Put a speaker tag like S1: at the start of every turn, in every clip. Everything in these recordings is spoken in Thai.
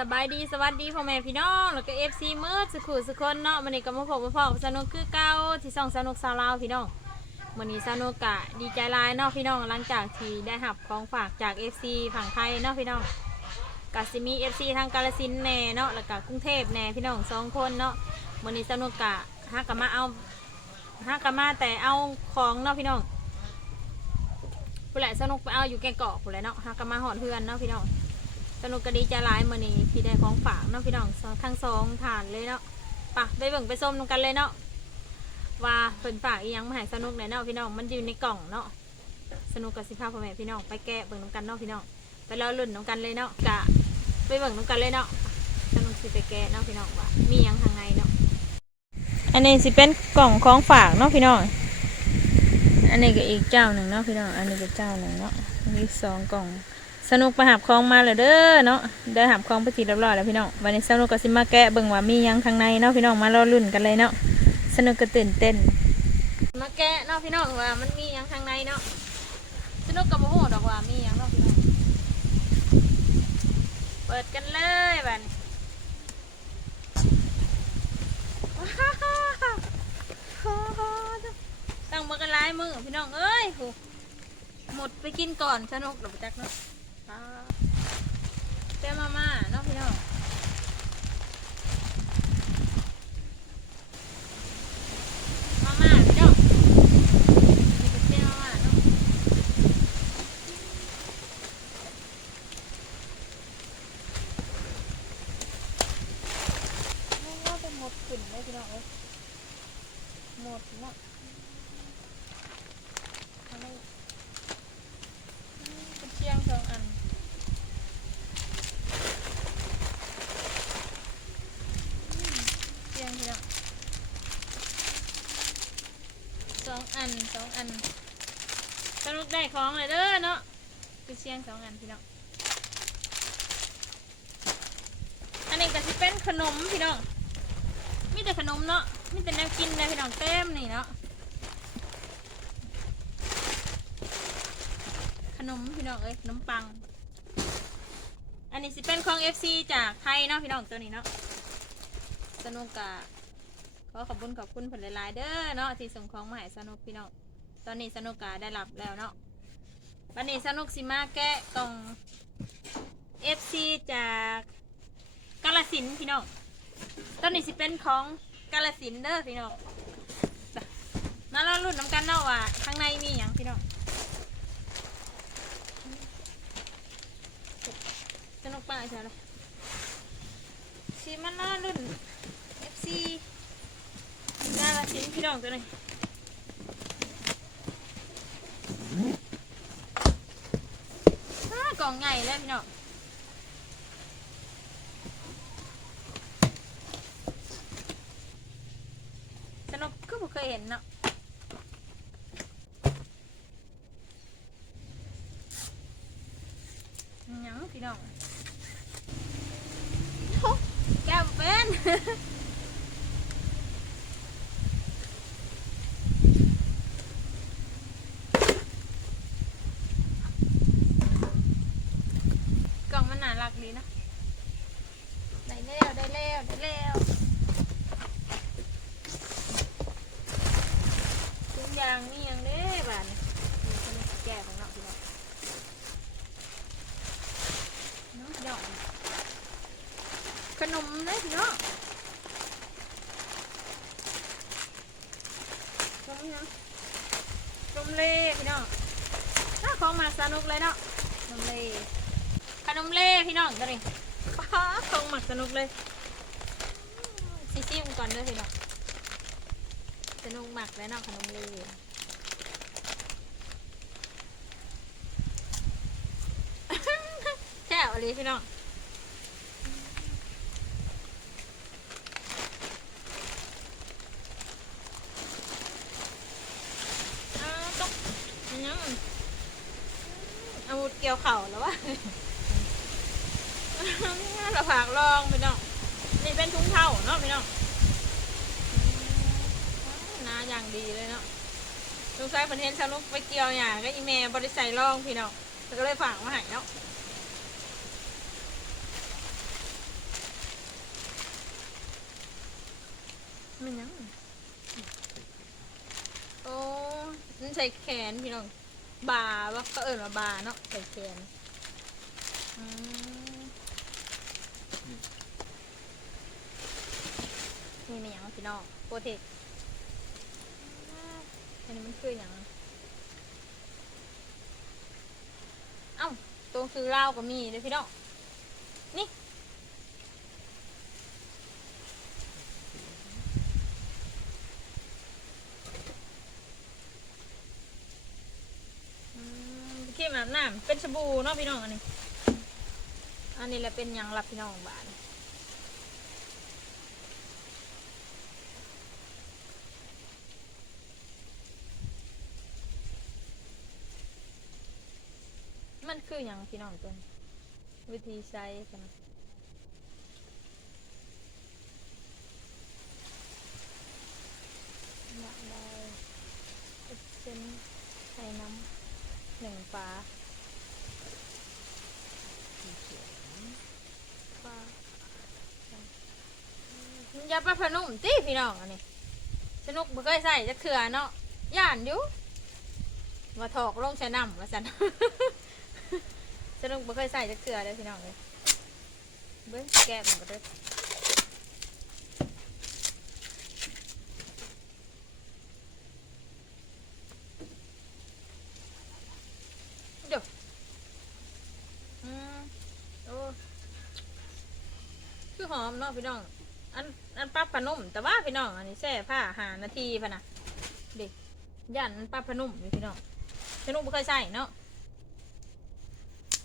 S1: สบายดีสวัสดีพ่อแม่พี่น้อง แล้วก็เอฟซีเมื่อสุขุสุคนเนาะวันนี้ก็มาพบมาพอกับสนุกคือเก่าที่ส่องสนุกสาวลาวพี่น้องวันนี้สนุกกะดีใจหลายเนาะพี่น้องหลังจากที่ได้หับของฝากจากเอฟซีฝั่งไทยเนาะพี่น้องกะสิมีเอฟซีทางกาลสินแน่เนาะแล้วก็กรุงเทพแน่พี่น้องสองคนเนาะวันนี้สนุกกะฮักกะมาเอาฮักกะมาแต่เอาของเนาะพี่น้องผู้แหละสนุกไปเอาอยู่แกงเกาะผู้แหละเนาะฮักกะมาหอดเพื่อนเนาะพี่น้อง สนุกก็ดีใจร้ายมือนี้พี่ได้ของฝากเนาะพี่น้องทั้งสองฐานเลยเนาะปะไปเบิ่งไปส้มนำกันเลยเนาะว่าเพิ่นฝากอีหยังมาให้สนุกเลยเนาะพี่น้องมันอยู่ในกล่องเนาะสนุกกับสิพาพ่อแม่พี่น้องไปแกะเบิ่งนำกันเนาะพี่น้องไปรอลุ่นนำกันเลยเนาะกะไปเบิ่งนำกันเลยเนาะสนุกสิไปแกะเนาะพี่น้องว่ามีหยังทางในเนาะอันนี้สิเป็นกล่องของฝากเนาะพี่น้องอันนี้ก็อีกเจ้าหนึ่งเนาะพี่น้องอันนี้ก็เจ้าหนึ่งเนาะมีสองกล่อง สนุกไปหาบคลองมาเลยเด้อเนาะได้หาบคลองไปทีเรียบร้อยแล้วพี่น้องวันนี้สนุกก็สิมาแกะเบิ่งว่ามียังข้างในเนาะพี่น้องมารอรุ่นกันเลยเนาะสนุกก็ตื่นเต้น มาแกะเนาะพี่น้องว่ามันมียังข้างในเนาะสนุกกับโมโหดอกว่ามียังเนาะพี่น้องเปิดกันเลยบัดนว้าวโอ้โหตั้งมากันหลายมือพี่น้องเอ้ยโหหมดไปกินก่อนสนุกดี๋ยวไปจักเนาะ เจ้ามาม่าเนาะพี่น้องมาม่าพี่น้องนี่เป็นเจ้ามาม่าเนาะนี่ว่าเป็นหมดกลิ่นเลยพี่น้องเอ้ยหมดเนาะอันนี้อืมเป็นเชียงสองอัน เสียงพี่น้องส อันสองอันสนุกได้ของเลยเด้อเนาะคือเสียงสองอันพี่น้องอันนี้ก็สิเป็นขนมพี่น้องมีแต่ขนมเนาะมีแต่แนวกินนะพี่น้องเต็มนี่เนาะขนมพี่น้องเอ้ยขนมปัง อันนี้สิเป็นของ FC จากไทยเนาะพี่น้องตัวนี้เนาะสนุกกะ ขอขอบคุณขอบคุณผลลายเด้อเนาะที่ส่งของมาให้สนุกพี่น้องตอนนี้สนุกกะได้รับแล้วเนาะวันนี้สนุกสิมาแกะกล่อง FC จากกาลสินพี่น้องตอนนี้สิเป็นของกาลสินเด้อพี่น้องมาเราลุ้นน้ำกันเนาะว่าข้างในมีอย่างพี่น้องสนุกป่ะใช่ไหมซีมันน่ารุ่น FC ละชิ้นพี่น้องตัวนี้กล่องใหญ่เลยพี่น้องสนุกก็บ่เคยเห็นเนาะหยังพี่น้อง แก้วเป็น กล่องมันน่า รักดีนะ ได้แล้วได้แล้วได้แล้วทุกอย่างนี่ยังเด้บ้านนี่คนนี้แก้ของเราพี่น้องน้องหยอดขนมเลยพี่น้องขนมยังขนมเล่พี่น้องถ้าของมาสนุกเลยเนาะขนมเล่ข นมเล่พี่น้องตัวนี้ป้าของหมักสนุกเลยซิซิมก่อนเด้วยพี่น้องสนุกหมักแล้วเนาะขนมเล่แช่อะไรพี่น้องอ้าวตกยังเอามุดเกี่ยวเข่าแล้ววะ เราฝากลองพี่น้องนี่เป็นทุ่งเท่าเนาะพี่น้องนาอย่างดีเลยเนาะลูกชายผลเห็นชาวลูกไปเกี่ยวอย่างก็อีเมลบริษัทลองพี่น้องก็เลยฝากมาให้เนาะมันยังโอ้นั่ใส่แขนพี่น้องบาว่าก็เอิญว่าบาเนาะใส่แขนอืม นี่มันยังพี่น้องโปรเทคอันนี้มันคืออย่างเอ้าตรงคือเล่าวก็มีเด้อพี่น้องนี่อืมครีมอาบน้ำเป็นสบู่เนาะพี่น้องอันนี้ อันนี้แหละเป็นยังรับพี่น้องบ้าน คืออย่างพี่น้องตัวนี้วิธีใช้กันอยากได้เส้นใส่น้ำหนึ่งฟ้าฟ้าอย่าไปพนุ่มตีพี่น้องอันนี้สนุกบ่เคยใส่จะเถื่อเนาะย่านอยู่มาถอกลงใช้น้ำมาสัน สนุกบ่เคยใส่จะเถื่อเลยพี่น้องเลยเบิ้งแก้มก็ได้เดี๋ยวอืมโอ้คือหอมเนาะพี่น้อง อันอันปรับพนุ่มแต่ว่าพี่น้องอันนี้แช่ผ้าหานาทีพะนะเด็กย่านอันปรับพนุ่มอยู่พี่น้องสนุกบ่เคยใส่เนาะ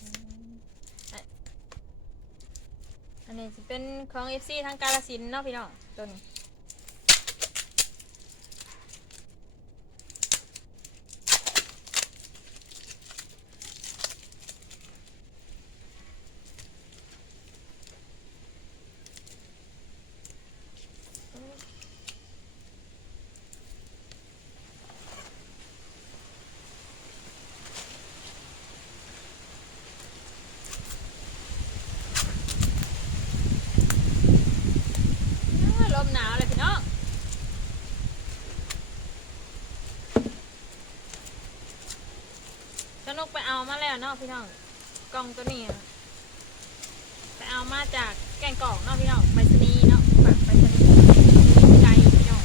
S1: อืมอะ อันนี้จะเป็นของ FC ทางกาลสินธุ์เนาะพี่น้องตัวนี้อ้าลมหนาวเลยพี่น้องสนุกไปเอามาแล้วเนาะ พี่น้องกล่องตัวนี้อะไปเอามาจากแกงกอกเนาะพี่น้องไปรษณีเนาะฝากไปรษณีย์ใจพี่น้อง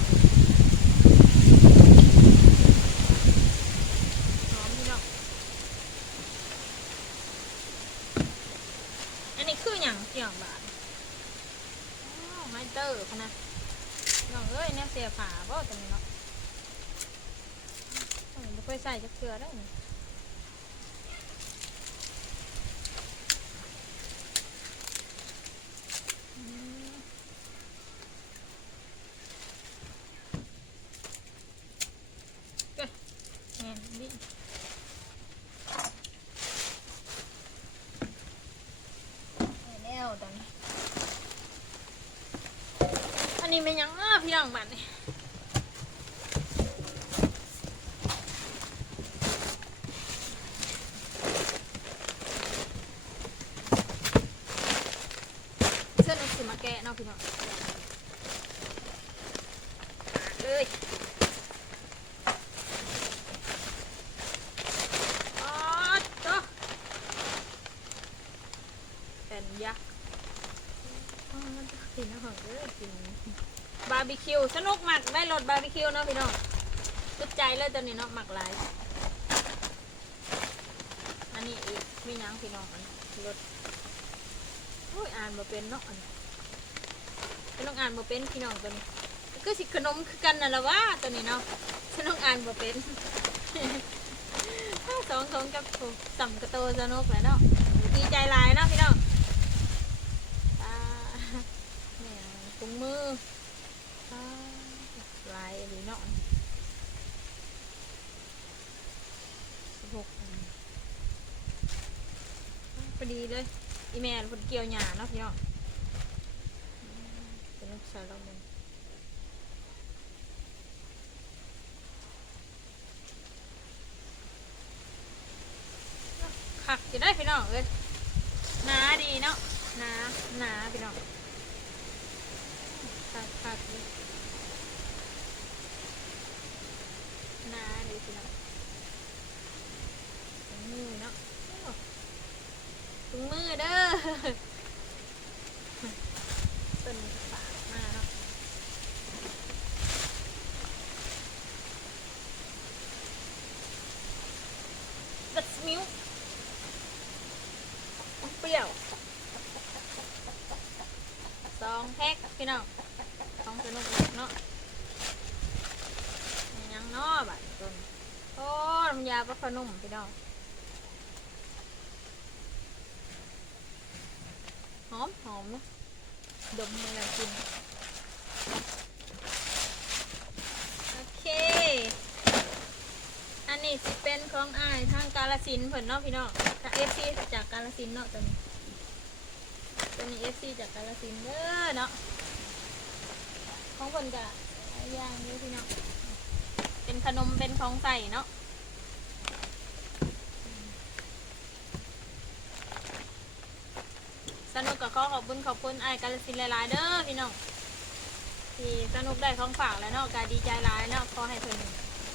S1: หอมพี่น้องอันนี้คืออย่างเกี่ยวบาทอ้าวไมเตอร์พนะน้องเอ้ยเนี่ยเสียผาบ่ตรงนี้เนาะไม่ค่อยใส่จะเกลือได้นี่อืมเอ้ยแง่ดิได้แล้วตอนนี้ อั นนี้เป็นหยังอะพี่น้องบัดนี่เสื้อนุ่งสิมาแกะเนาะพี่น้องเลยอ๋อจ้ะเป็นยักษ์อ๋อมันจะ กินอาหารเด้อกินบาร์บีคิวสนุกมากได้รสบาร์บีคิวเนาะพี่น้องสุดใจเลยตอนนี้เนาะหมักหลายอันนี้อีกมีหยังพี่น้องอันรสโอ้ยอ่านมาเป็นเนาะอันนี้พี่น้องอ่านมาเป็นพี่น้องตัวนี้ก็สิขนมคือกันนั่นแหละว่าตัวนี้เนาะพี่น้องอ่านมาเป็นสองสองกับสัมกระโตสนุกเลยเนาะดีใจหลายเนาะพี่น้อง ตาเนี่ยถุง มือลายหรือเนาะสิบหกพอดีเลย อีแมนคนเกี่ยวหยาเนาะพี่น้อเป็นลูกสาวเราเลยขักจะได้พี่น้องเลยหนาดีเนาะหนาหนาพี่น้อง คักคักเลยสินะมือเนาะถุงมือเด้อ น้ำยาปลาขนมพี่น้องหอมหอมนะดมเลยกิน โอเค อันนี้สิเป็นของอายทางกาลสินเพิ่นเนาะพี่น้องจากเอฟซีจากกาลสินเนาะตัวนี้ตัวนี้เอฟซีจากกาลสินเด้อเนาะ ของเพิ่นกะอย่างนี้พี่น้อง เป็นขนมเป็นของใส่เนาะ สนุกกับข้อขอบคุณขอบคุณไอ้กาลสินหลายๆเด้อพี่น้องที่สนุกได้ของฝากแล้วเนาะกาดีใจหลายเนาะขอให้เพิ่น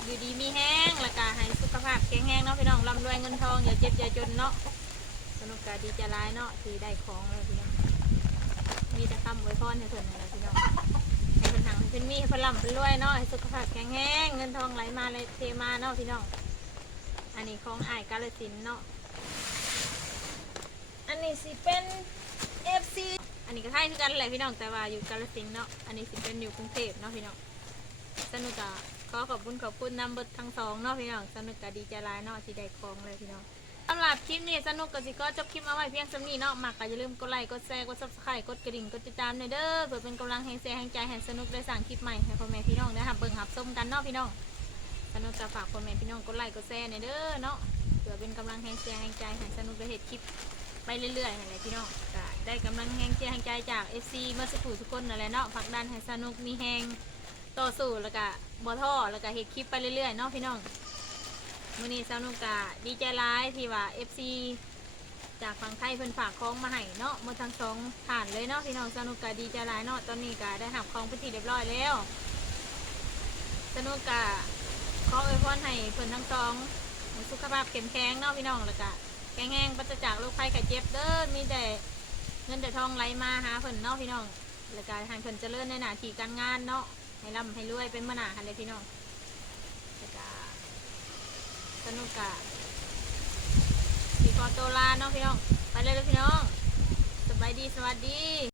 S1: อยู่ดีมีแห้งและกาให้สุขภาพแข็งแรงเนาะพี่น้องร่ำรวยเงินทองอย่าเจ็บอย่าจนเนาะสนุกกาดีใจหลายเนาะที่ได้ของแล้วพี่น้องมีแต่คำอวยพรให้เพิ่นนั่นะพี่น้องให้เพิ่นหังให้เพิ่นมีให้เพิ่นร่ำเพิ่นรวยเนาะให้สุขภาพแข็งแรงเงินทองไหลมาไหลเทมาเนาะพี่น้องอันนี้ของไอ้กาลสินเนาะอันนี้สิเป็น FC อันนี้ก็ไทยคือกันแหละพี่น้องแต่ว่าอยู่กาฬสินธุ์เนาะอันนี้สิเป็นอยู่กรุงเทพเนาะพี่น้องสนุกอะขอขอบคุณขอบคุณนำเบิดทั้งสองเนาะพี่น้องสนุกกะดีใจหลายเนาะที่ได้ของเลยพี่น้องสำหรับคลิปนี้สนุกกะสิก็จบคลิปเอาไว้เพียงสำนี้เนาะมักก็อย่าลืมกดไลค์กดแชร์กด subscribe กดกระดิ่งกดติดตามหน่อยเด้อเพื่อเป็นกำลังแห่งแชร์แห่งใจแห่งสนุกได้สั่งคลิปใหม่ให้พ่อแม่พี่น้องได้หับเบิ่งหับชมกันเนาะพี่น้องสนุกจะฝากพ่อแม่พี่น้องกดไลค์กดแชร์หน่อยเด้อเนาะเพื่อเป็นกำลังแห่งแชร์แห่งใจให้สนุกได้เห็ดคลิปไปเรื่อยๆนั่นแหละพี่น้องก็ ได้กำลังแหงเจียแหงใจจาก FC เมื่อสักครู่ทุกคนนั่นแหละเนาะผลักดันให้สนุกมีแหงต่อสู้แล้วก็บ่ท้อแล้วก็เฮ็ดคลิปไปเรื่อยๆเนาะพี่น้องมื้อนี้สนุกก็ดีใจร้ายที่ว่า FC จากฝั่งไทยเพิ่นฝากของมาให้เนาะมาทั้งสองผ่านเลยเนาะพี่น้องสนุกก็ดีใจร้ายเนาะตอนนี้ก็ได้หับของไปนที่เรียบร้อยแล้วสนุกก็ขออวยพรให้เพิ่นทั้งสองมีสุขภาพเข้มแข็งเนาะพี่น้องแล้วก็แกงแห้งปัสจากโรคภัยไข้เจ็บเด้อมีแต่ เงินแต่ทองไหลมาหาเพิ่นเนาะพี่น้องแล้วก็ให้เพิ่นเจริญในหน้าที่การงานเนาะให้ร่ำให้รวยเป็นมนาหันเลยพี่น้องแล้วก็สนุกกะสีคอโตลาเนาะพี่น้องไปเลยเลยพี่น้องสบายดีสวัสดี